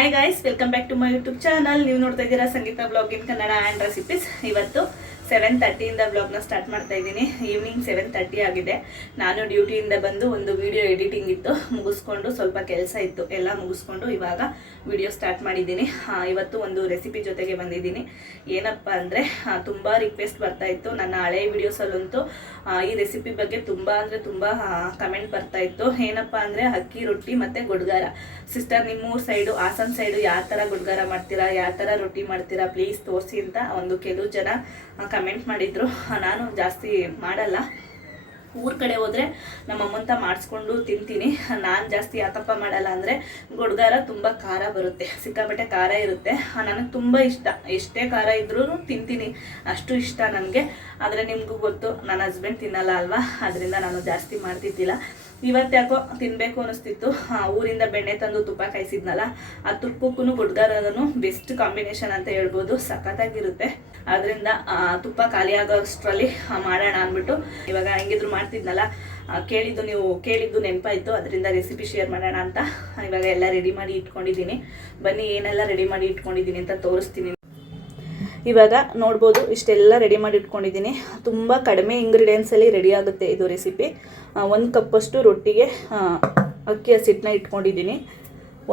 Hi guys, welcome back to my YouTube channel. ನೀವು ನೋಡ್ತಾ ಇದ್ದೀರಾ Sangeetha blog in Kannada and recipes. ಇವತ್ತು 7:30 ಬ್ಲಾಗ್ನ ಸ್ಟಾರ್ಟ್ ಮಾಡ್ತಾ ಇದ್ದೀನಿ. ಈವ್ನಿಂಗ್ 7:30 ಆಗಿದೆ. ನಾನು ಡ್ಯೂಟಿಯಿಂದ ಬಂದು ಒಂದು ವಿಡಿಯೋ ಎಡಿಟಿಂಗ್ ಇತ್ತು, ಮುಗಿಸ್ಕೊಂಡು ಸ್ವಲ್ಪ ಕೆಲಸ ಇತ್ತು, ಎಲ್ಲ ಮುಗಿಸ್ಕೊಂಡು ಇವಾಗ ವಿಡಿಯೋ ಸ್ಟಾರ್ಟ್ ಮಾಡಿದ್ದೀನಿ. ಇವತ್ತು ಒಂದು ರೆಸಿಪಿ ಜೊತೆಗೆ ಬಂದಿದ್ದೀನಿ. ಏನಪ್ಪ ಅಂದರೆ ತುಂಬ ರಿಕ್ವೆಸ್ಟ್ ಬರ್ತಾ ಇತ್ತು ನನ್ನ ಹಳೆಯ ವಿಡಿಯೋಸಲ್ಲಂತೂ. ಈ ರೆಸಿಪಿ ಬಗ್ಗೆ ತುಂಬ ಅಂದರೆ ತುಂಬ ಕಮೆಂಟ್ ಬರ್ತಾ ಇತ್ತು. ಏನಪ್ಪ ಅಂದರೆ ಅಕ್ಕಿ ರೊಟ್ಟಿ ಮತ್ತು ಗುಡ್ಗಾರ. ಸಿಸ್ಟರ್, ನಿಮ್ಮೂರ ಸೈಡು ಹಾಸನ ಸೈಡು ಯಾವ ಥರ ಗುಡ್ಗಾರ ಮಾಡ್ತೀರಾ, ಯಾವ ಥರ ರೊಟ್ಟಿ ಮಾಡ್ತೀರಾ, ಪ್ಲೀಸ್ ತೋರಿಸಿ ಅಂತ ಒಂದು ಕೆಲವು ಜನ ಕಮೆಂಟ್ ಮಾಡಿದ್ರು. ನಾನು ಜಾಸ್ತಿ ಮಾಡಲ್ಲ, ಊರ ಕಡೆ ಹೋದರೆ ನಮ್ಮ ಅಮ್ಮಂತ ಮಾಡಿಸ್ಕೊಂಡು ತಿಂತೀನಿ. ನಾನು ಜಾಸ್ತಿ ಯಾಕಪ್ಪ ಮಾಡಲ್ಲ ಅಂದರೆ ಗುಡ್ಗಾರ ತುಂಬ ಖಾರ ಬರುತ್ತೆ, ಸಿಕ್ಕಾಪಟ್ಟೆ ಖಾರ ಇರುತ್ತೆ. ನನಗೆ ತುಂಬ ಇಷ್ಟ, ಎಷ್ಟೇ ಖಾರ ಇದ್ರೂ ತಿಂತೀನಿ, ಅಷ್ಟು ಇಷ್ಟ ನನಗೆ. ಆದರೆ ನಿಮಗೂ ಗೊತ್ತು, ನನ್ನ ಹಸ್ಬೆಂಡ್ ತಿನ್ನಲ್ಲ ಅಲ್ವಾ, ಅದರಿಂದ ನಾನು ಜಾಸ್ತಿ ಮಾಡ್ತಿದ್ದಿಲ್ಲ. ಇವತ್ತು ಯಾಕೋ ತಿನ್ನಬೇಕು ಅನ್ನಿಸ್ತಿತ್ತು. ಊರಿಂದ ಬೆಣ್ಣೆ ತಂದು ತುಪ್ಪ ಕಾಯಿಸಿದ್ನಲ್ಲ, ಆ ತುಪ್ಪಕ್ಕೂ ಗುಡ್ಗಾರನೂ ಬೆಸ್ಟ್ ಕಾಂಬಿನೇಷನ್ ಅಂತ ಹೇಳ್ಬೋದು, ಸಖತ್ತಾಗಿರುತ್ತೆ. ಅದರಿಂದ ತುಪ್ಪ ಖಾಲಿ ಆಗೋಷ್ಟರಲ್ಲಿ ಮಾಡೋಣ ಅಂದ್ಬಿಟ್ಟು ಇವಾಗ ಹೆಂಗಿದ್ರು ಮಾಡ್ತಿದ್ನಲ್ಲ, ನೀವು ಕೇಳಿದ್ದು ನೆನಪಾಯಿತು, ಅದರಿಂದ ರೆಸಿಪಿ ಶೇರ್ ಮಾಡೋಣ ಅಂತ ಇವಾಗ ಎಲ್ಲ ರೆಡಿ ಮಾಡಿ ಇಟ್ಕೊಂಡಿದ್ದೀನಿ. ಬನ್ನಿ ಏನೆಲ್ಲ ರೆಡಿ ಮಾಡಿ ಇಟ್ಕೊಂಡಿದ್ದೀನಿ ಅಂತ ತೋರಿಸ್ತೀನಿ. ಇವಾಗ ನೋಡ್ಬೋದು, ಇಷ್ಟೆಲ್ಲ ರೆಡಿ ಮಾಡಿ ಇಟ್ಕೊಂಡಿದ್ದೀನಿ. ತುಂಬ ಕಡಿಮೆ ಇಂಗ್ರೀಡಿಯೆಂಟ್ಸಲ್ಲಿ ರೆಡಿ ಆಗುತ್ತೆ ಇದು ರೆಸಿಪಿ. 1 ಕಪ್ಪಷ್ಟು ರೊಟ್ಟಿಗೆ ಅಕ್ಕಿ ಹಸಿಟ್ಟನ್ನ ಇಟ್ಕೊಂಡಿದ್ದೀನಿ.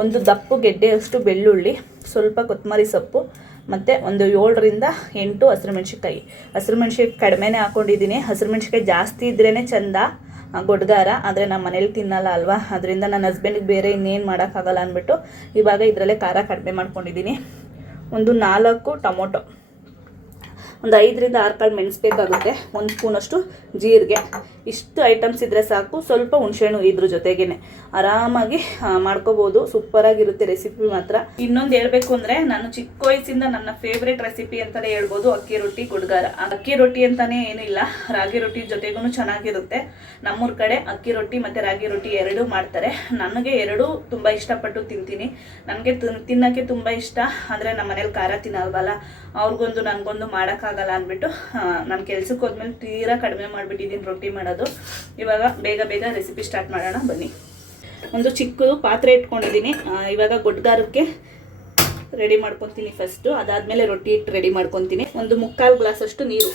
ಒಂದು ದಪ್ಪು ಗೆಡ್ಡೆಯಷ್ಟು ಬೆಳ್ಳುಳ್ಳಿ, ಸ್ವಲ್ಪ ಕೊತ್ತಂಬರಿ ಸೊಪ್ಪು, ಮತ್ತು ಒಂದು 7ರಿಂದ 8 ಹಸಿರುಮೆಣ್ಸಿಕಾಯಿ. ಹಸಿರುಮೆಣ್ಸಿಕಾಯಿ ಕಡಿಮೆನೇ ಹಾಕ್ಕೊಂಡಿದ್ದೀನಿ. ಹಸಿರುಮೆಣ್ಸಿಕಾಯಿ ಜಾಸ್ತಿ ಇದ್ರೇ ಚೆಂದ ಗುಡ್ಗಾರ, ಆದರೆ ನಮ್ಮ ಮನೇಲಿ ತಿನ್ನಲ್ಲ ಅಲ್ವಾ, ಅದರಿಂದ ನನ್ನ ಹಸ್ಬೆಂಡಿಗೆ ಬೇರೆ ಇನ್ನೇನು ಮಾಡೋಕ್ಕಾಗಲ್ಲ ಅಂದ್ಬಿಟ್ಟು ಇವಾಗ ಇದರಲ್ಲೇ ಖಾರ ಕಡಿಮೆ ಮಾಡ್ಕೊಂಡಿದ್ದೀನಿ. ಒಂದು 4 ಟೊಮೊಟೊ, ಒಂದು 5ರಿಂದ 6 ಕಾಳು ಮೆಣಸು ಬೇಕಾಗುತ್ತೆ, 1 ಸ್ಪೂನಷ್ಟು ಜೀರಿಗೆ. ಇಷ್ಟು ಐಟಮ್ಸ್ ಇದ್ದರೆ ಸಾಕು. ಸ್ವಲ್ಪ ಹುಣಸೆಹಣ್ಣು ಇದ್ರ ಜೊತೆಗೇ ಆರಾಮಾಗಿ ಮಾಡ್ಕೋಬೋದು. ಸೂಪರಾಗಿರುತ್ತೆ ರೆಸಿಪಿ ಮಾತ್ರ. ಇನ್ನೊಂದು ಹೇಳಬೇಕು ಅಂದರೆ, ನಾನು ಚಿಕ್ಕ ವಯಸ್ಸಿಂದ ನನ್ನ ಫೇವ್ರೇಟ್ ರೆಸಿಪಿ ಅಂತಲೇ ಹೇಳ್ಬೋದು ಅಕ್ಕಿ ರೊಟ್ಟಿ ಗುಡ್ಗಾರ. ಅಕ್ಕಿ ರೊಟ್ಟಿ ಅಂತಲೇ ಏನಿಲ್ಲ, ರಾಗಿ ರೊಟ್ಟಿ ಜೊತೆಗೂ ಚೆನ್ನಾಗಿರುತ್ತೆ. ನಮ್ಮೂರ ಕಡೆ ಅಕ್ಕಿ ರೊಟ್ಟಿ ಮತ್ತು ರಾಗಿ ರೊಟ್ಟಿ ಎರಡೂ ಮಾಡ್ತಾರೆ. ನನಗೆ ಎರಡೂ ತುಂಬ ಇಷ್ಟಪಟ್ಟು ತಿಂತೀನಿ. ನನಗೆ ತಿನ್ನೋಕ್ಕೆ ತುಂಬ ಇಷ್ಟ, ಆದರೆ ನಮ್ಮ ಮನೇಲಿ ಖಾರ ತಿನ್ನಲ್ವಲ್ಲ, ಅವ್ರಿಗೊಂದು ನನಗೊಂದು ಮಾಡೋಕ್ಕಾಗಲ್ಲ ಅಂದ್ಬಿಟ್ಟು ನಾನು ಕೆಲ್ಸಕ್ಕೆ ಹೋದ್ಮೇಲೆ ತೀರಾ ಕಡಿಮೆ ಮಾಡಿಬಿಟ್ಟಿದ್ದೀನಿ ರೊಟ್ಟಿ ಮಾಡೋದು. ಇವಾಗ ಬೇಗ ಬೇಗ ರೆಸಿಪಿ ಸ್ಟಾರ್ಟ್ ಮಾಡೋಣ ಬನ್ನಿ. ಒಂದು ಚಿಕ್ಕದು ಪಾತ್ರೆ ಇಟ್ಕೊಂಡಿದ್ದೀನಿ. ಇವಾಗ ಗುಡ್ಗಾರಕ್ಕೆ ರೆಡಿ ಮಾಡ್ಕೊತೀನಿ ಫಸ್ಟು, ಅದಾದಮೇಲೆ ರೊಟ್ಟಿ ಇಟ್ಟು ರೆಡಿ ಮಾಡ್ಕೊತೀನಿ. ಒಂದು 3/4 ಗ್ಲಾಸಷ್ಟು ನೀರು,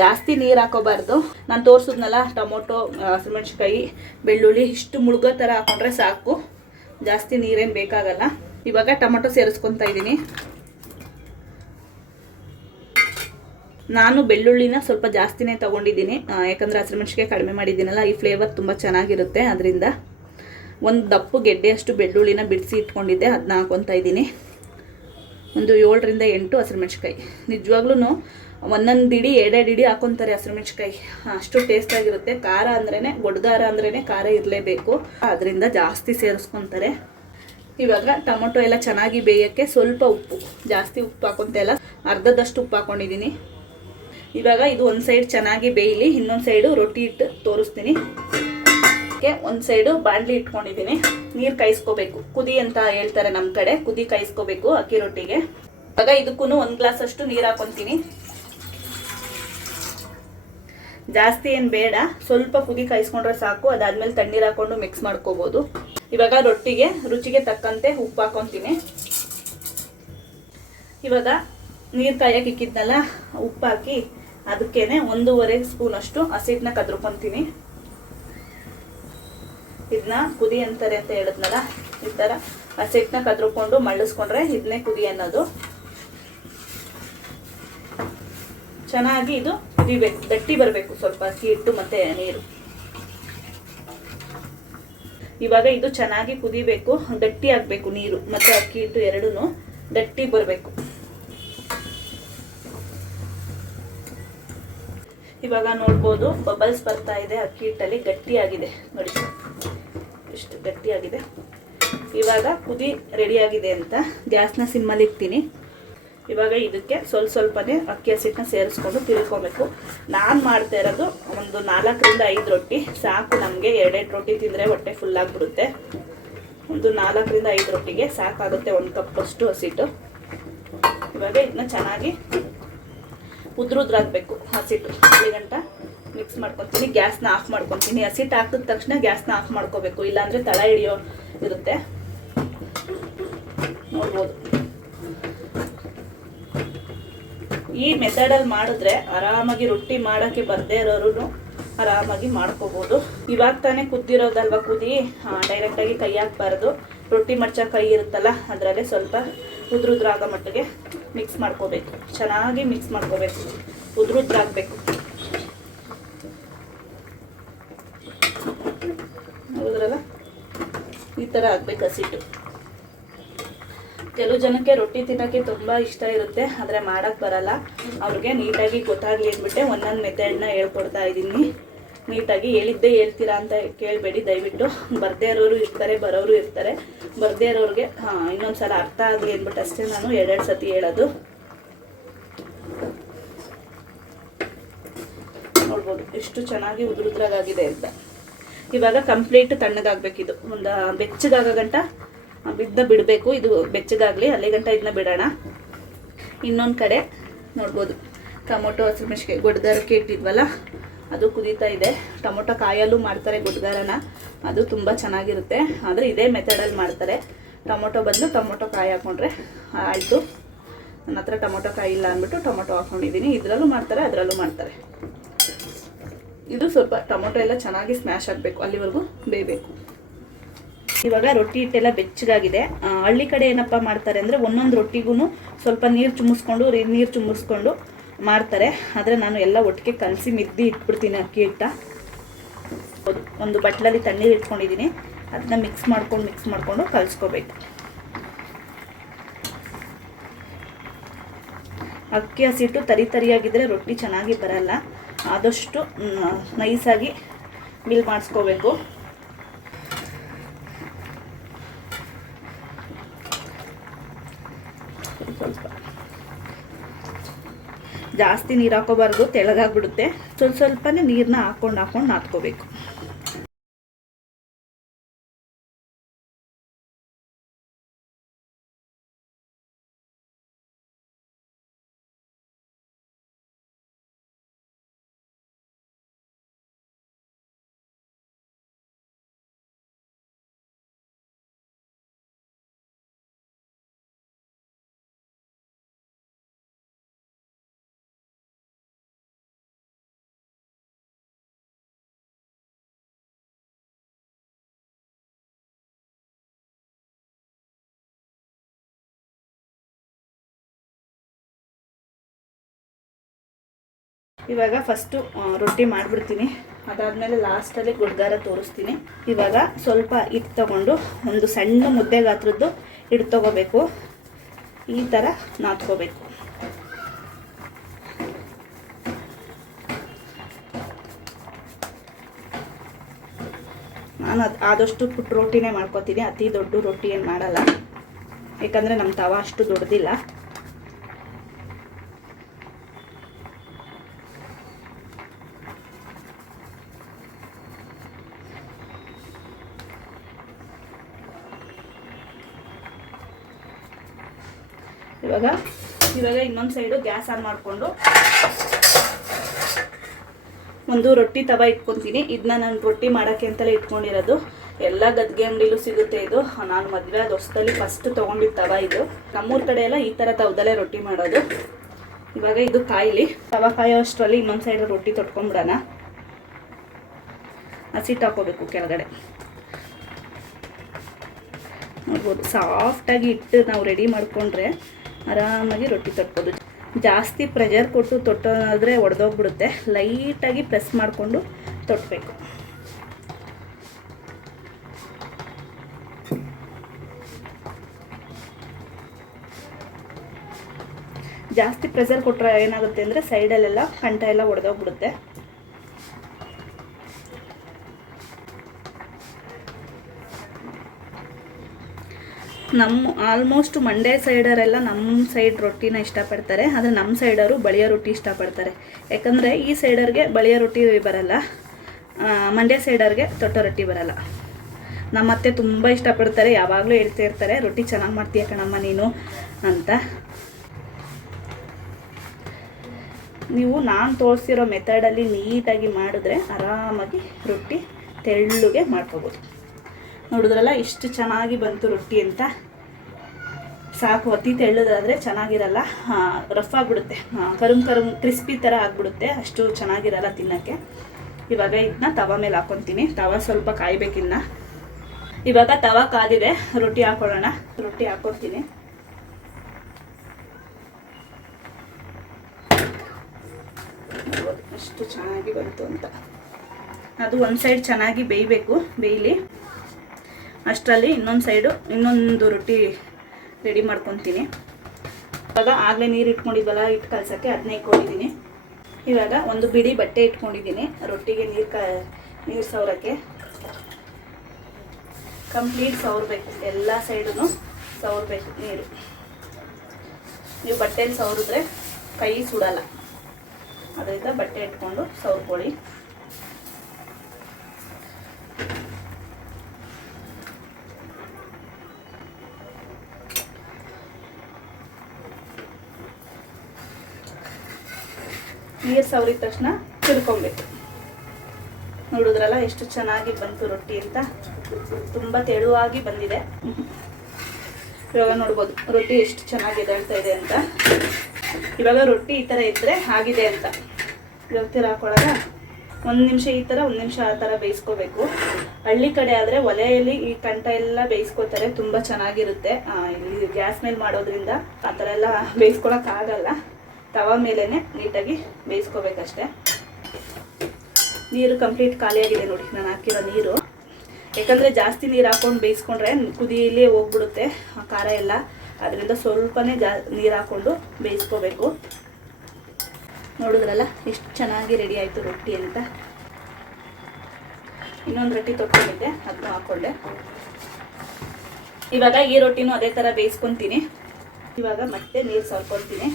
ಜಾಸ್ತಿ ನೀರು ಹಾಕೋಬಾರ್ದು. ನಾನು ತೋರಿಸಿದ್ನಲ್ಲ, ಟೊಮೊಟೊ, ಹಸಿಮೆಣ್ಸಿಕಾಯಿ, ಬೆಳ್ಳುಳ್ಳಿ ಇಷ್ಟು ಮುಳುಗೋ ಥರ ಹಾಕೊಂಡ್ರೆ ಸಾಕು, ಜಾಸ್ತಿ ನೀರೇನು ಬೇಕಾಗಲ್ಲ. ಇವಾಗ ಟೊಮೊಟೊ ಸೇರಿಸ್ಕೊತಾ ಇದ್ದೀನಿ. ನಾನು ಬೆಳ್ಳುಳ್ಳಿನ ಸ್ವಲ್ಪ ಜಾಸ್ತಿನೇ ತೊಗೊಂಡಿದ್ದೀನಿ, ಯಾಕಂದರೆ ಹಸಿಮೆಣ್ಸಿಕಾಯಿ ಕಡಿಮೆ ಮಾಡಿದ್ದೀನಲ್ಲ, ಈ ಫ್ಲೇವರ್ ತುಂಬ ಚೆನ್ನಾಗಿರುತ್ತೆ. ಅದರಿಂದ ಒಂದು ದಪ್ಪು ಗೆಡ್ಡೆಯಷ್ಟು ಬೆಳ್ಳುಳ್ಳಿನ ಬಿಡಿಸಿ ಇಟ್ಕೊಂಡಿದ್ದೆ, ಅದನ್ನ ಹಾಕ್ಕೊತಾ ಇದ್ದೀನಿ. ಒಂದು 7ರಿಂದ 8 ಹಸಿಮೆಣ್ಸಿಕಾಯಿ. ನಿಜವಾಗ್ಲೂ ಒಂದೊಂದು ಇಡಿ 2 ಇಡಿ ಹಾಕ್ಕೊತಾರೆ ಹಸಿಮೆಣ್ಸಿಕಾಯಿ, ಅಷ್ಟು ಟೇಸ್ಟಾಗಿರುತ್ತೆ. ಖಾರ ಅಂದ್ರೇ, ಗುಡ್ಗಾರ ಅಂದ್ರೇ ಖಾರ ಇರಲೇಬೇಕು, ಅದರಿಂದ ಜಾಸ್ತಿ ಸೇರಿಸ್ಕೊತಾರೆ. ಇವಾಗ ಟೊಮೊಟೊ ಎಲ್ಲ ಚೆನ್ನಾಗಿ ಬೇಯೋಕ್ಕೆ ಸ್ವಲ್ಪ ಉಪ್ಪು, ಜಾಸ್ತಿ ಉಪ್ಪು ಹಾಕ್ಕೊತ ಇಲ್ಲ, ಅರ್ಧದಷ್ಟು ಉಪ್ಪು ಹಾಕ್ಕೊಂಡಿದ್ದೀನಿ. ಇವಾಗ ಇದು ಒಂದು ಸೈಡ್ ಚೆನ್ನಾಗಿ ಬೇಯಲಿ, ಇನ್ನೊಂದು ಸೈಡು ರೊಟ್ಟಿ ಇಟ್ಟು ತೋರಿಸ್ತೀನಿ. ಒಂದು ಸೈಡು ಬಾಣಲಿ ಇಟ್ಕೊಂಡಿದ್ದೀನಿ. ನೀರು ಕಾಯಿಸ್ಕೋಬೇಕು, ಕುದಿ ಅಂತ ಹೇಳ್ತಾರೆ ನಮ್ಮ ಕಡೆ, ಕುದಿ ಕಾಯಿಸ್ಕೋಬೇಕು ಅಕ್ಕಿ ರೊಟ್ಟಿಗೆ. ಇವಾಗ ಇದಕ್ಕೂ 1 ಗ್ಲಾಸಷ್ಟು ನೀರು ಹಾಕೊತೀನಿ. ಜಾಸ್ತಿ ಏನು ಬೇಡ, ಸ್ವಲ್ಪ ಕುದಿ ಕಾಯಿಸ್ಕೊಂಡ್ರೆ ಸಾಕು. ಅದಾದ್ಮೇಲೆ ತಣ್ಣೀರು ಹಾಕೊಂಡು ಮಿಕ್ಸ್ ಮಾಡ್ಕೋಬೋದು. ಇವಾಗ ರೊಟ್ಟಿಗೆ ರುಚಿಗೆ ತಕ್ಕಂತೆ ಉಪ್ಪು ಹಾಕೊತೀನಿ. ಇವಾಗ ನೀರು ಕಾಯಕ್ಕೆ ಇಕ್ಕಿದ್ನಲ್ಲ, ಉಪ್ಪು ಹಾಕಿ ಅದಕ್ಕೇನೆ 1.5 ಸ್ಪೂನಷ್ಟು ಹಸಿಟ್ಟನ್ನ ಕದ್ರಕೊತೀನಿ. ಇದನ್ನ ಕುದಿ ಅಂತಾರೆ ಅಂತ ಹೇಳಿದ್ನಲ್ಲ, ಈ ಥರ ಹಸಿಟ್ಟನ್ನ ಕದ್ರಕೊಂಡು ಮಳ್ಳಿಸ್ಕೊಂಡ್ರೆ ಇದನ್ನೇ ಕುದಿ ಅನ್ನೋದು. ಚೆನ್ನಾಗಿ ಇದು ಕುದಿಬೇಕು, ಗಟ್ಟಿ ಬರಬೇಕು ಸ್ವಲ್ಪ ಅಕ್ಕಿ ಹಿಟ್ಟು ಮತ್ತು ನೀರು. ಇವಾಗ ಇದು ಚೆನ್ನಾಗಿ ಕುದಿಬೇಕು, ಗಟ್ಟಿ ಆಗಬೇಕು ನೀರು ಮತ್ತು ಅಕ್ಕಿ ಹಿಟ್ಟು ಎರಡೂ ಗಟ್ಟಿ ಬರಬೇಕು. ಇವಾಗ ನೋಡ್ಬೋದು, ಬಬಲ್ಸ್ ಬರ್ತಾ ಇದೆ, ಅಕ್ಕಿ ಹಿಟ್ಟಲ್ಲಿ ಗಟ್ಟಿಯಾಗಿದೆ ನೋಡಿ, ಇಷ್ಟು ಗಟ್ಟಿಯಾಗಿದೆ. ಇವಾಗ ಕುದಿ ರೆಡಿಯಾಗಿದೆ ಅಂತ ಗ್ಯಾಸ್ನ ಸಿಮ್ಮಲ್ಲಿ ಇಡ್ತೀನಿ. ಇವಾಗ ಇದಕ್ಕೆ ಸ್ವಲ್ಪನೇ ಅಕ್ಕಿ ಹಸಿಟ್ಟನ್ನ ಸೇರಿಸ್ಕೊಂಡು ತಿರ್ಕೋಬೇಕು. ನಾನು ಮಾಡ್ತಾ ಇರೋದು ಒಂದು 4ರಿಂದ 5 ರೊಟ್ಟಿ ಸಾಕು ನಮಗೆ. 2 ರೊಟ್ಟಿ ತಿಂದರೆ ಹೊಟ್ಟೆ ಫುಲ್ ಆಗಿಬಿಡುತ್ತೆ. ಒಂದು 4ರಿಂದ 5 ರೊಟ್ಟಿಗೆ ಸಾಕಾಗುತ್ತೆ 1 ಕಪ್ಪಷ್ಟು ಹಸಿಟ್ಟು. ಇವಾಗ ಇದನ್ನ ಚೆನ್ನಾಗಿ ಉದ್ರಾಗಬೇಕು ಹಸಿಟ್ಟು, ಅಲ್ಲಿ ಗಂಟ ಮಿಕ್ಸ್ ಮಾಡ್ಕೊತೀನಿ. ಗ್ಯಾಸ್ನ ಆಫ್ ಮಾಡ್ಕೊತೀನಿ. ಹಸಿಟ್ಟು ಹಾಕಿದ ತಕ್ಷಣ ಗ್ಯಾಸ್ನ ಆಫ್ ಮಾಡ್ಕೋಬೇಕು, ಇಲ್ಲಾಂದರೆ ತಳ ಹಿಡಿಯೋ ಇರುತ್ತೆ. ನೋಡ್ಬೋದು. ಈ ಮೆಥಡಲ್ಲಿ ಮಾಡಿದ್ರೆ ಆರಾಮಾಗಿ ರೊಟ್ಟಿ ಮಾಡೋಕ್ಕೆ ಬರದೇ ಇರೋರು ಆರಾಮಾಗಿ ಮಾಡ್ಕೋಬೋದು. ಇವಾಗ ತಾನೇ ಕುದ್ದಿರೋದಲ್ವ, ಕುದಿ ಡೈರೆಕ್ಟಾಗಿ ಕೈ ಹಾಕಬಾರ್ದು. ರೊಟ್ಟಿ ಮಡ್ಚ ಕೈ ಇರುತ್ತಲ್ಲ ಅದರಲ್ಲೇ ಸ್ವಲ್ಪ ಉದ್ರುದ್ರಾಗೋ ಮಟ್ಟಿಗೆ ಮಿಕ್ಸ್ ಮಾಡ್ಕೋಬೇಕು. ಚೆನ್ನಾಗಿ ಮಿಕ್ಸ್ ಮಾಡ್ಕೋಬೇಕು, ಉದ್ರುದ್ರಾಗಬೇಕು. ಹೌದ್ರಲ್ಲ, ಈ ಥರ ಆಗಬೇಕು ಹಸಿಟ್ಟು. ಕೆಲವು ಜನಕ್ಕೆ ರೊಟ್ಟಿ ತಿನ್ನೋಕ್ಕೆ ತುಂಬ ಇಷ್ಟ ಇರುತ್ತೆ, ಆದರೆ ಮಾಡೋಕ್ಕೆ ಬರಲ್ಲ. ಅವ್ರಿಗೆ ನೀಟಾಗಿ ಗೊತ್ತಾಗಲಿ ಅಂದ್ಬಿಟ್ಟೆ ಒಂದೊಂದು ಮೆಥಡ್ನ ಹೇಳ್ಕೊಡ್ತಾ ಇದ್ದೀನಿ. ನೀಟಾಗಿ ಹೇಳಿದ್ದೇ ಹೇಳ್ತೀರಾ ಅಂತ ಕೇಳಬೇಡಿ ದಯವಿಟ್ಟು. ಬರದೇ ಇರೋರು ಇರ್ತಾರೆ, ಬರೋರು ಇರ್ತಾರೆ. ಬರದೇ ಇರೋರಿಗೆ ಇನ್ನೊಂದು ಸಲ ಅರ್ಥ ಆಗಲಿ ಅಂದ್ಬಿಟ್ಟು ಅಷ್ಟೇ ನಾನು ಎರಡೆರಡು ಸತಿ ಹೇಳೋದು. ನೋಡ್ಬೋದು ಎಷ್ಟು ಚೆನ್ನಾಗಿ ಉದುರುದ್ರಾಗಿದೆ ಅಂತ. ಇವಾಗ ಕಂಪ್ಲೀಟ್ ತಣ್ಣಗಾಗಬೇಕಿದು. ಒಂದು ಬೆಚ್ಚಗಾಗೋ ಗಂಟ ಬಿಡಬೇಕು. ಇದು ಬೆಚ್ಚಗಾಗಲಿ, ಅಲ್ಲೇ ಗಂಟ ಇದನ್ನ ಬಿಡೋಣ. ಇನ್ನೊಂದು ಕಡೆ ನೋಡ್ಬೋದು ಟೊಮೊಟೊ ಹಸಿಮೆಣ್ಸಿಕಾಯಿ ಗೊಡ್ಗಾರಕ್ಕೆ ಇಟ್ಟಿದ್ವಲ್ಲ ಅದು ಕುದೀತಾ ಇದೆ. ಟೊಮೊಟೊ ಕಾಯಲ್ಲೂ ಮಾಡ್ತಾರೆ ಗೊಡ್ಗಾರನ, ಅದು ತುಂಬ ಚೆನ್ನಾಗಿರುತ್ತೆ. ಆದರೆ ಇದೇ ಮೆಥಡಲ್ಲಿ ಮಾಡ್ತಾರೆ. ಟೊಮೊಟೊ ಬದಲು ಟೊಮೊಟೊ ಕಾಯಿ ಹಾಕ್ಕೊಂಡ್ರೆ ಆಯಿತು. ನನ್ನ ಹತ್ರ ಟೊಮೊಟೊ ಕಾಯಿ ಇಲ್ಲ ಅಂದ್ಬಿಟ್ಟು ಟೊಮೊಟೊ ಹಾಕ್ಕೊಂಡಿದ್ದೀನಿ. ಇದರಲ್ಲೂ ಮಾಡ್ತಾರೆ, ಅದರಲ್ಲೂ ಮಾಡ್ತಾರೆ. ಇದು ಸ್ವಲ್ಪ ಟೊಮೊಟೊ ಎಲ್ಲ ಚೆನ್ನಾಗಿ ಸ್ಮ್ಯಾಶ್ ಆಗಬೇಕು, ಅಲ್ಲಿವರೆಗೂ ಬೇಯಬೇಕು. ಇವಾಗ ರೊಟ್ಟಿ ಹಿಟ್ಟೆಲ್ಲ ಬೆಚ್ಚಗಾಗಿದೆ. ಹಳ್ಳಿ ಕಡೆ ಏನಪ್ಪ ಮಾಡ್ತಾರೆ ಅಂದರೆ ಒಂದೊಂದು ರೊಟ್ಟಿಗೂ ಸ್ವಲ್ಪ ನೀರು ಚುಮ್ಮಿಸ್ಕೊಂಡು ಮಾಡ್ತಾರೆ. ಆದರೆ ನಾನು ಎಲ್ಲ ಒಟ್ಟಿಗೆ ಕಲಸಿ ಮಿದ್ದಿ ಇಟ್ಬಿಡ್ತೀನಿ. ಅಕ್ಕಿ ಹಿಟ್ಟ ಒಂದು ಬಟ್ಲಲ್ಲಿ ತಣ್ಣೀರು ಇಟ್ಕೊಂಡಿದ್ದೀನಿ, ಅದನ್ನ ಮಿಕ್ಸ್ ಮಾಡ್ಕೊಂಡು ಕಲಿಸ್ಕೋಬೇಕು. ಅಕ್ಕಿ ಹಸಿಟ್ಟು ತರಿಯಾಗಿದ್ದರೆ ರೊಟ್ಟಿ ಚೆನ್ನಾಗಿ ಬರಲ್ಲ. ಆದಷ್ಟು ನೈಸಾಗಿ ಮಿಲ್ ಮಾಡಿಸ್ಕೋಬೇಕು. ಸ್ವಲ್ಪ ಜಾಸ್ತಿ ನೀರು ಹಾಕೋಬಾರ್ದು, ತೆಳಗಾಗ್ಬಿಡುತ್ತೆ. ಸ್ವಲ್ಪನೇ ನೀರನ್ನ ಹಾಕೊಂಡು ನಾದ್ಕೋಬೇಕು. ಇವಾಗ ಫಸ್ಟು ರೊಟ್ಟಿ ಮಾಡಿಬಿಡ್ತೀನಿ, ಅದಾದಮೇಲೆ ಲಾಸ್ಟಲ್ಲಿ ಗುಡ್ಗಾರ ತೋರಿಸ್ತೀನಿ. ಇವಾಗ ಸ್ವಲ್ಪ ಹಿಟ್ಟು ತಗೊಂಡು ಒಂದು ಸಣ್ಣ ಮುದ್ದೆ ಗಾತ್ರದ್ದು ಹಿಟ್ಟು ತಗೋಬೇಕು. ಈ ಥರ ನಾದ್ಕೋಬೇಕು. ನಾನು ಆದಷ್ಟು ಪುಟ್ಟ ರೊಟ್ಟಿನೇ ಮಾಡ್ಕೊತೀನಿ, ಅತಿ ದೊಡ್ಡ ರೊಟ್ಟಿ ಏನು ಮಾಡಲ್ಲ. ಯಾಕಂದರೆ ನಮ್ಮ ತವ ಅಷ್ಟು ದೊಡ್ಡದಿಲ್ಲ. ಇವಾಗ ಇನ್ನೊಂದು ಸೈಡು ಗ್ಯಾಸ್ ಆನ್ ಮಾಡಿಕೊಂಡು ಒಂದು ರೊಟ್ಟಿ ತವ ಇಟ್ಕೊತೀನಿ. ಇದನ್ನ ನಾನು ರೊಟ್ಟಿ ಮಾಡೋಕ್ಕೆ ಅಂತಲೇ ಇಟ್ಕೊಂಡಿರೋದು. ಎಲ್ಲ ಗದ್ಗೆ ಅಂಗಡಿಲೂ ಸಿಗುತ್ತೆ ಇದು. ನಾನು ಮದುವೆ ಆದ ಹೊಸದಲ್ಲಿ ಫಸ್ಟ್ ತೊಗೊಂಡಿದ್ದ ತವ ಇದು. ನಮ್ಮೂರ ಕಡೆ ಎಲ್ಲ ಈ ಥರ ತವದಲ್ಲೇ ರೊಟ್ಟಿ ಮಾಡೋದು. ಇವಾಗ ಇದು ಕಾಯಿಲಿ, ತವ ಕಾಯೋ ಅಷ್ಟರಲ್ಲಿ ಇನ್ನೊಂದು ಸೈಡ್ ರೊಟ್ಟಿ ತೊಟ್ಕೊಂಡ್ಬಿಡೋಣ. ಹಸಿಟ್ಟು ಹಾಕೋಬೇಕು ಕೆಳಗಡೆ. ನೋಡ್ಬೋದು ಸಾಫ್ಟಾಗಿ ಇಟ್ಟು ನಾವು ರೆಡಿ ಮಾಡಿಕೊಂಡ್ರೆ ಆರಾಮಾಗಿ ರೊಟ್ಟಿ ತಟ್ಬೋದು. ಜಾಸ್ತಿ ಪ್ರೆಷರ್ ಕೊಟ್ಟು ತೊಟ್ಟೋದಾದರೆ ಒಡೆದೋಗ್ಬಿಡುತ್ತೆ. ಲೈಟಾಗಿ ಪ್ರೆಸ್ ಮಾಡಿಕೊಂಡು ತೊಟ್ಟಬೇಕು. ಜಾಸ್ತಿ ಪ್ರೆಷರ್ ಕೊಟ್ಟರೆ ಏನಾಗುತ್ತೆ ಅಂದರೆ ಸೈಡಲ್ಲೆಲ್ಲ ಕಂಠ ಎಲ್ಲ ಒಡೆದೋಗ್ಬಿಡುತ್ತೆ. ಆಲ್ಮೋಸ್ಟ್ ಮಂಡ್ಯ ಸೈಡರೆಲ್ಲ ನಮ್ಮ ಸೈಡ್ ರೊಟ್ಟಿನ ಇಷ್ಟಪಡ್ತಾರೆ. ಆದರೆ ನಮ್ಮ ಸೈಡರು ಬಳಿಯ ರೊಟ್ಟಿ ಇಷ್ಟಪಡ್ತಾರೆ. ಯಾಕಂದರೆ ಈ ಸೈಡರ್ಗೆ ಬಳಿಯ ರೊಟ್ಟಿ ಬರಲ್ಲ, ಮಂಡ್ಯ ಸೈಡರ್ಗೆ ತೊಟ್ಟ ರೊಟ್ಟಿ ಬರಲ್ಲ. ನಮ್ಮ ಅತ್ತೆ ತುಂಬ ಇಷ್ಟಪಡ್ತಾರೆ, ಯಾವಾಗಲೂ ಹೇಳ್ತಾ ಇರ್ತಾರೆ ರೊಟ್ಟಿ ಚೆನ್ನಾಗಿ ಮಾಡ್ತೀಯ ಕಣಮ್ಮ ನೀನು ಅಂತ. ನೀವು ನಾನು ತೋರಿಸಿರೋ ಮೆಥಡಲ್ಲಿ ನೀಟಾಗಿ ಮಾಡಿದ್ರೆ ಆರಾಮಾಗಿ ರೊಟ್ಟಿ ತೆಳ್ಳಗೆ ಮಾಡ್ಕೋಬೋದು. ನೋಡಿದ್ರಲ್ಲ ಇಷ್ಟು ಚೆನ್ನಾಗಿ ಬಂತು ರೊಟ್ಟಿ ಅಂತ. ಸಾಕು. ಅತಿ ತೆಳ್ಳದಾದರೆ ಚೆನ್ನಾಗಿರಲ್ಲ, ರಫ್ ಆಗಿಬಿಡುತ್ತೆ, ಕರುಮ್ ಕ್ರಿಸ್ಪಿ ಥರ ಆಗಿಬಿಡುತ್ತೆ, ಅಷ್ಟು ಚೆನ್ನಾಗಿರಲ್ಲ ತಿನ್ನೋಕ್ಕೆ. ಇವಾಗ ಇದನ್ನ ತವ ಮೇಲೆ ಹಾಕ್ಕೊತೀನಿ. ತವ ಸ್ವಲ್ಪ ಕಾಯಬೇಕಿನ್ನ. ಇವಾಗ ತವ ಕಾದಿದೆ, ರೊಟ್ಟಿ ಹಾಕೊಳ್ಳೋಣ. ರೊಟ್ಟಿ ಹಾಕ್ಕೊಡ್ತೀನಿ. ಎಷ್ಟು ಚೆನ್ನಾಗಿ ಬಂತು ಅಂತ. ಅದು ಒಂದು ಸೈಡ್ ಚೆನ್ನಾಗಿ ಬೇಯಬೇಕು, ಬೇಯಲಿ. ಅಷ್ಟರಲ್ಲಿ ಇನ್ನೊಂದು ರೊಟ್ಟಿ ರೆಡಿ ಮಾಡ್ಕೊತೀನಿ. ಇವಾಗ ಆಗಲೇ ನೀರು ಇಟ್ಕೊಂಡಿದ್ವಲ್ಲ, ಹಿಟ್ಟು ಕಲಸೋಕ್ಕೆ, ಅದನ್ನ ಇಟ್ಕೊಂಡಿದ್ದೀನಿ. ಇವಾಗ ಒಂದು ಬಿಡಿ ಬಟ್ಟೆ ಇಟ್ಕೊಂಡಿದ್ದೀನಿ ರೊಟ್ಟಿಗೆ ನೀರು ಸವರಕ್ಕೆ. ಕಂಪ್ಲೀಟ್ ಸವರಬೇಕು, ಎಲ್ಲ ಸೈಡೂ ಸವರಬೇಕು ನೀರು. ನೀವು ಬಟ್ಟೆಯಲ್ಲಿ ಸವರಿದ್ರೆ ಕೈ ಸುಡಲ್ಲ, ಅದರಿಂದ ಬಟ್ಟೆ ಇಟ್ಕೊಂಡು ಸವರ್ಕೊಳ್ಳಿ. ನೀರು ಸವರಿದ ತಕ್ಷಣ ತಿರ್ಕೊಬೇಕು. ನೋಡಿದ್ರಲ್ಲ ಎಷ್ಟು ಚೆನ್ನಾಗಿ ಬಂತು ರೊಟ್ಟಿ ಅಂತ, ತುಂಬ ತೆಳುವಾಗಿ ಬಂದಿದೆ. ಇವಾಗ ನೋಡ್ಬೋದು ರೊಟ್ಟಿ ಎಷ್ಟು ಚೆನ್ನಾಗಿ ಎದ್ದೇಳ್ತಾ ಇದೆ ಅಂತ. ಇವಾಗ ರೊಟ್ಟಿ ಈ ಥರ ಇದ್ದರೆ ಆಗಿದೆ ಅಂತ. ಇವಾಗ ಹಾಕೊಳ್ಳೋಣ. 1 ನಿಮಿಷ ಈ ಥರ, 1 ನಿಮಿಷ ಆ ಥರ ಬೇಯಿಸ್ಕೋಬೇಕು. ಹಳ್ಳಿ ಕಡೆ ಆದರೆ ಒಲೆಯಲ್ಲಿ ಈ ಕಂಠ ಎಲ್ಲ ಬೇಯಿಸ್ಕೋತಾರೆ, ತುಂಬ ಚೆನ್ನಾಗಿರುತ್ತೆ. ಇಲ್ಲಿ ಗ್ಯಾಸ್ ಮೇಲೆ ಮಾಡೋದ್ರಿಂದ ಆ ಥರ ಎಲ್ಲ ಬೇಯಿಸ್ಕೊಳಕ್ಕಾಗಲ್ಲ. ತವ ಮೇಲೇ ನೀಟಾಗಿ ಬೇಯಿಸ್ಕೋಬೇಕಷ್ಟೆ. ನೀರು ಕಂಪ್ಲೀಟ್ ಖಾಲಿಯಾಗಿದೆ ನೋಡಿ ನಾನು ಹಾಕಿರೋ ನೀರು. ಯಾಕಂದರೆ ಜಾಸ್ತಿ ನೀರು ಹಾಕ್ಕೊಂಡು ಬೇಯಿಸ್ಕೊಂಡ್ರೆ ಕುದಿಯಲ್ಲೇ ಹೋಗ್ಬಿಡುತ್ತೆ ಖಾರ ಎಲ್ಲ. ಅದರಿಂದ ಸ್ವಲ್ಪನೇ ನೀರು ಹಾಕ್ಕೊಂಡು ಬೇಯಿಸ್ಕೋಬೇಕು. ನೋಡಿದ್ರಲ್ಲ ಎಷ್ಟು ಚೆನ್ನಾಗಿ ರೆಡಿ ಆಯಿತು ರೊಟ್ಟಿ ಅಂತ. ಇನ್ನೊಂದು ರೊಟ್ಟಿ ತೊಗೊಂಡಿದ್ದೆ, ಅದನ್ನು ಹಾಕ್ಕೊಂಡೆ. ಇವಾಗ ಈ ರೊಟ್ಟಿನೂ ಅದೇ ಥರ ಬೇಯಿಸ್ಕೊತೀನಿ. ಇವಾಗ ಮತ್ತೆ ನೀರು ಸವರ್ಕೊತೀನಿ.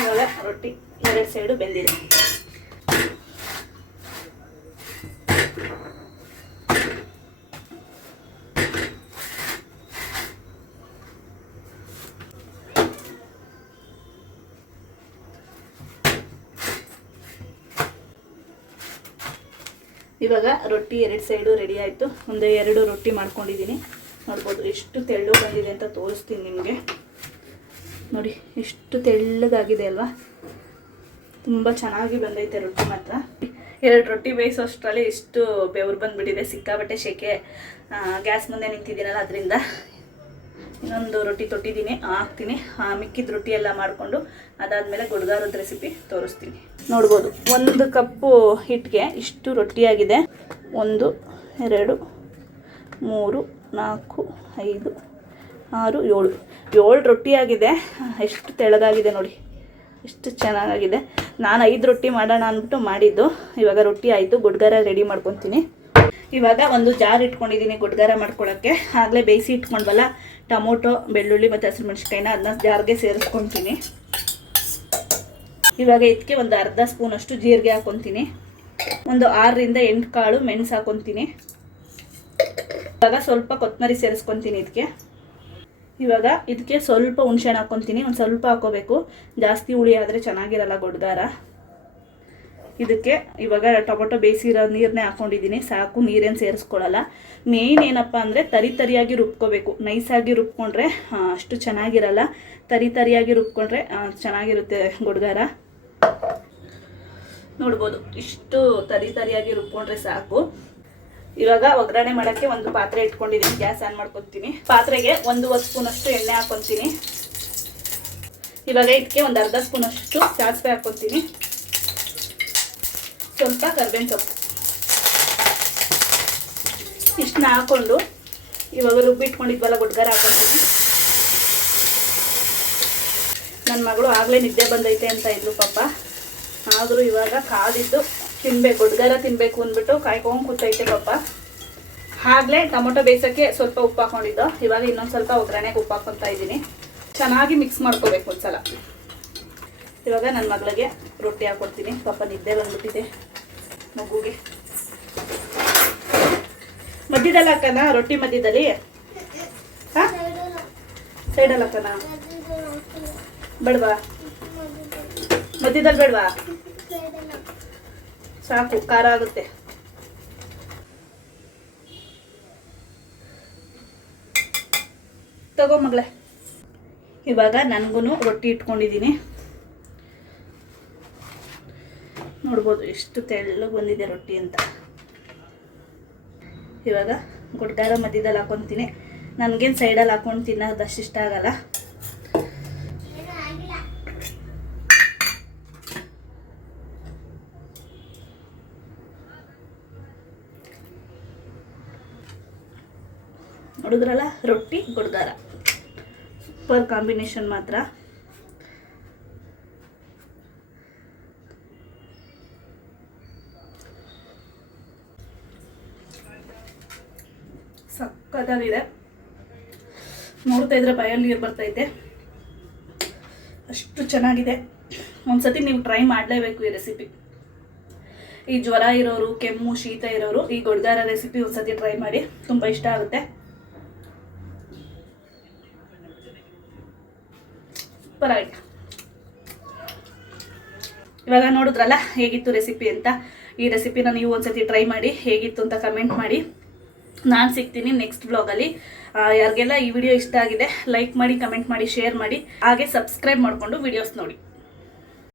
ಇವಾಗ ರೊಟ್ಟಿ 2 ಸೈಡು ಬೆಂದಿದೆ. ಇವಾಗ ರೊಟ್ಟಿ 2 ಸೈಡು ರೆಡಿ ಆಯಿತು. ಒಂದು 2 ರೊಟ್ಟಿ ಮಾಡ್ಕೊಂಡಿದ್ದೀನಿ. ನೋಡ್ಬೋದು ಎಷ್ಟು ತೆಳ್ಳು ಬಂದಿದೆ ಅಂತ ತೋರಿಸ್ತೀನಿ ನಿಮಗೆ. ನೋಡಿ ಎಷ್ಟು ತೆಳ್ಳಗಾಗಿದೆ ಅಲ್ವಾ, ತುಂಬ ಚೆನ್ನಾಗಿ ಬಂದೈತೆ ರೊಟ್ಟಿ ಮಾತ್ರ. 2 ರೊಟ್ಟಿ ಬೇಯಿಸೋಷ್ಟರಲ್ಲಿ ಇಷ್ಟು ಬೆವರು ಬಂದುಬಿಟ್ಟಿದೆ, ಸಿಕ್ಕಾಬಟ್ಟೆ ಶೆಕೆ. ಗ್ಯಾಸ್ ಮುಂದೆ ನಿಂತಿದ್ದೀನಲ್ಲ ಅದರಿಂದ. ಇನ್ನೊಂದು ರೊಟ್ಟಿ ತೊಟ್ಟಿದ್ದೀನಿ, ಹಾಕ್ತೀನಿ. ಮಿಕ್ಕಿದ ರೊಟ್ಟಿ ಎಲ್ಲ ಮಾಡಿಕೊಂಡು ಅದಾದಮೇಲೆ ಗುಡ್ಗಾರದ ರೆಸಿಪಿ ತೋರಿಸ್ತೀನಿ. ನೋಡ್ಬೋದು 1 ಕಪ್ಪು ಹಿಟ್ಟಿಗೆ ಇಷ್ಟು ರೊಟ್ಟಿಯಾಗಿದೆ. 1 2 3 4 5 6 7 ರೊಟ್ಟಿಯಾಗಿದೆ. ಎಷ್ಟು ತೆಳಗಾಗಿದೆ ನೋಡಿ, ಎಷ್ಟು ಚೆನ್ನಾಗಿದೆ. ನಾನು 5 ರೊಟ್ಟಿ ಮಾಡೋಣ ಅಂದ್ಬಿಟ್ಟು ಮಾಡಿದ್ದು. ಇವಾಗ ರೊಟ್ಟಿ ಆಯಿತು, ಗುಡ್ಗಾರ ರೆಡಿ ಮಾಡ್ಕೊತೀನಿ. ಇವಾಗ ಒಂದು ಜಾರ್ ಇಟ್ಕೊಂಡಿದ್ದೀನಿ ಗುಡ್ಗಾರ ಮಾಡ್ಕೊಳ್ಳೋಕ್ಕೆ. ಆಗಲೇ ಬೇಯಿಸಿ ಇಟ್ಕೊಂಡ್ವಲ್ಲ ಟೊಮೊಟೊ, ಬೆಳ್ಳುಳ್ಳಿ ಮತ್ತು ಹಸಿಮೆಣ್ಸಿನ್ಕಾಯಿನ, ಅದನ್ನ ಜಾರ್ಗೆ ಸೇರಿಸ್ಕೊತೀನಿ. ಇವಾಗ ಇದಕ್ಕೆ ಒಂದು ಅರ್ಧ ಸ್ಪೂನಷ್ಟು ಜೀರಿಗೆ ಹಾಕ್ಕೊತೀನಿ. ಒಂದು 6 ರಿಂದ 8 ಕಾಳು ಮೆಣಸು ಹಾಕ್ಕೊತೀನಿ. ಇವಾಗ ಸ್ವಲ್ಪ ಕೊತ್ತಂಬರಿ ಸೇರಿಸ್ಕೊತೀನಿ ಇದಕ್ಕೆ. ಇವಾಗ ಇದಕ್ಕೆ ಸ್ವಲ್ಪ ಹುಣಸೆಹಣ್ಣು ಹಾಕ್ಕೊತೀನಿ. ಒಂದು ಸ್ವಲ್ಪ ಹಾಕ್ಕೋಬೇಕು, ಜಾಸ್ತಿ ಹುಳಿ ಆದರೆ ಚೆನ್ನಾಗಿರಲ್ಲ ಗುಡ್ಗಾರ. ಇದಕ್ಕೆ ಇವಾಗ ಟೊಮೊಟೊ ಬೇಯಿಸಿರೋ ನೀರನ್ನೇ ಹಾಕ್ಕೊಂಡಿದ್ದೀನಿ, ಸಾಕು, ನೀರೇನು ಸೇರಿಸ್ಕೊಳ್ಳಲ್ಲ. ಮೇಯ್ನ್ ಏನಪ್ಪ ಅಂದರೆ ತರಿಯಾಗಿ ರುಬ್ಕೋಬೇಕು. ನೈಸಾಗಿ ರುಬ್ಕೊಂಡ್ರೆ ಅಷ್ಟು ಚೆನ್ನಾಗಿರಲ್ಲ. ತರಿಯಾಗಿ ರುಬ್ಕೊಂಡ್ರೆ ಚೆನ್ನಾಗಿರುತ್ತೆ ಗುಡ್ಗಾರ. ನೋಡ್ಬೋದು ಇಷ್ಟು ತರಿಯಾಗಿ ರುಬ್ಕೊಂಡ್ರೆ ಸಾಕು. ಇವಾಗ ಒಗ್ಗರಣೆ ಮಾಡೋಕ್ಕೆ ಒಂದು ಪಾತ್ರೆ ಇಟ್ಕೊಂಡಿದ್ದೀನಿ. ಗ್ಯಾಸ್ ಆನ್ ಮಾಡ್ಕೊತೀನಿ. ಪಾತ್ರೆಗೆ 1 ಸ್ಪೂನಷ್ಟು ಎಣ್ಣೆ ಹಾಕ್ಕೊತೀನಿ. ಇವಾಗ ಇದಕ್ಕೆ ಒಂದು ಅರ್ಧ ಸ್ಪೂನಷ್ಟು ಸಾಸಿವೆ ಹಾಕ್ಕೊತೀನಿ. ಸ್ವಲ್ಪ ಕರ್ಬೇವಿನ ಸೊಪ್ಪು, ಇಷ್ಟನ್ನ ಹಾಕ್ಕೊಂಡು ಇವಾಗ ರುಬ್ಬಿಟ್ಕೊಂಡಿದ್ವಲ್ಲ ಗುಡ್ಗಾರ ಹಾಕ್ಕೊತೀನಿ. ನನ್ನ ಮಗಳು ಆಗಲೇ ನಿದ್ದೆ ಬಂದೈತೆ ಅಂತ ಇದ್ಲು ಪಾಪ. ಆದರೂ ಇವಾಗ ಕಾದಿದ್ದು ತಿನ್ಬೇಕು, ಗುಡ್ಗಾರ ತಿನ್ನಬೇಕು ಅಂದ್ಬಿಟ್ಟು ಕಾಯ್ಕೊಂಡು ಕೂತೈತೆ ಪಾಪ. ಆಗಲೇ ಟೊಮೊಟೊ ಬೇಯಿಸೋಕ್ಕೆ ಸ್ವಲ್ಪ ಉಪ್ಪು ಹಾಕ್ಕೊಂಡಿದ್ದು. ಇವಾಗ ಇನ್ನೊಂದು ಸ್ವಲ್ಪ ಒಗ್ಗರಣೆಗೆ ಉಪ್ಪು ಹಾಕ್ಕೊತಾ ಇದ್ದೀನಿ. ಚೆನ್ನಾಗಿ ಮಿಕ್ಸ್ ಮಾಡ್ಕೋಬೇಕು ಒಂದ್ಸಲ. ಇವಾಗ ನನ್ನ ಮಗಳಿಗೆ ರೊಟ್ಟಿ ಹಾಕ್ಕೊಡ್ತೀನಿ. ಪಾಪ ನಿದ್ದೆ ಬಂದ್ಬಿಟ್ಟಿದೆ ಮಗುಗೆ. ಮಧ್ಯದಲ್ಲಿ ಹಾಕೋಣ ರೊಟ್ಟಿ ಮಧ್ಯದಲ್ಲಿ. ಹಾಂ ಸೈಡಲ್ಲಿ ಹಾಕೋಣ ಬೇಡವಾ ಮಧ್ಯದಲ್ಲಿ ಬೇಡವಾ ಸಾಕು ಖಾರ ಆಗುತ್ತೆ ತಗೋ ಮಗಳೇ ಇವಾಗ ನನಗೂ ರೊಟ್ಟಿ ಇಟ್ಕೊಂಡಿದ್ದೀನಿ ನೋಡ್ಬೋದು ಎಷ್ಟು ತೆಳ್ಳಗೆ ಬಂದಿದೆ ರೊಟ್ಟಿ ಅಂತ ಇವಾಗ ಗುಡ್ಗಾರ ಮಧ್ಯದಲ್ಲಿ ಹಾಕೊತೀನಿ ನನಗೇನು ಸೈಡಲ್ಲಿ ಹಾಕೊಂಡು ತಿನ್ನೋದಷ್ಟು ಇಷ್ಟ ಆಗಲ್ಲ ನೋಡಿದ್ರಲ್ಲ ರೊಟ್ಟಿ ಗುಡ್ಗಾರ ಸೂಪರ್ ಕಾಂಬಿನೇಷನ್ ಮಾತ್ರ ಸಕ್ಕತ್ತಾಗಿದೆ ನೋಡ್ತಾ ಇದ್ರೆ ಬಾಯಲ್ಲಿ ನೀರು ಬರ್ತೈತೆ ಅಷ್ಟು ಚೆನ್ನಾಗಿದೆ ಒಂದ್ಸತಿ ನೀವು ಟ್ರೈ ಮಾಡಲೇಬೇಕು ಈ ರೆಸಿಪಿ ಈ ಜ್ವರ ಇರೋರು ಕೆಮ್ಮು ಶೀತ ಇರೋರು ಈ ಗುಡ್ಗಾರ ರೆಸಿಪಿ ಒಂದ್ಸತಿ ಟ್ರೈ ಮಾಡಿ ತುಂಬ ಇಷ್ಟ ಆಗುತ್ತೆ ಸೂಪರ್ ಆಗಿದೆ ಇವಾಗ ನೋಡಿದ್ರಲ್ಲ ಹೇಗಿತ್ತು ರೆಸಿಪಿ ಅಂತ ಈ ರೆಸಿಪಿನ ನೀವು ಒಂದ್ಸತಿ ಟ್ರೈ ಮಾಡಿ ಹೇಗಿತ್ತು ಅಂತ ಕಮೆಂಟ್ ಮಾಡಿ ನಾನು ಸಿಗ್ತೀನಿ ನೆಕ್ಸ್ಟ್ ಬ್ಲಾಗಲ್ಲಿ ಯಾರಿಗೆಲ್ಲ ಈ ವಿಡಿಯೋ ಇಷ್ಟ ಆಗಿದೆ ಲೈಕ್ ಮಾಡಿ ಕಮೆಂಟ್ ಮಾಡಿ ಶೇರ್ ಮಾಡಿ ಹಾಗೆ ಸಬ್ಸ್ಕ್ರೈಬ್ ಮಾಡಿಕೊಂಡು ವಿಡಿಯೋಸ್ ನೋಡಿ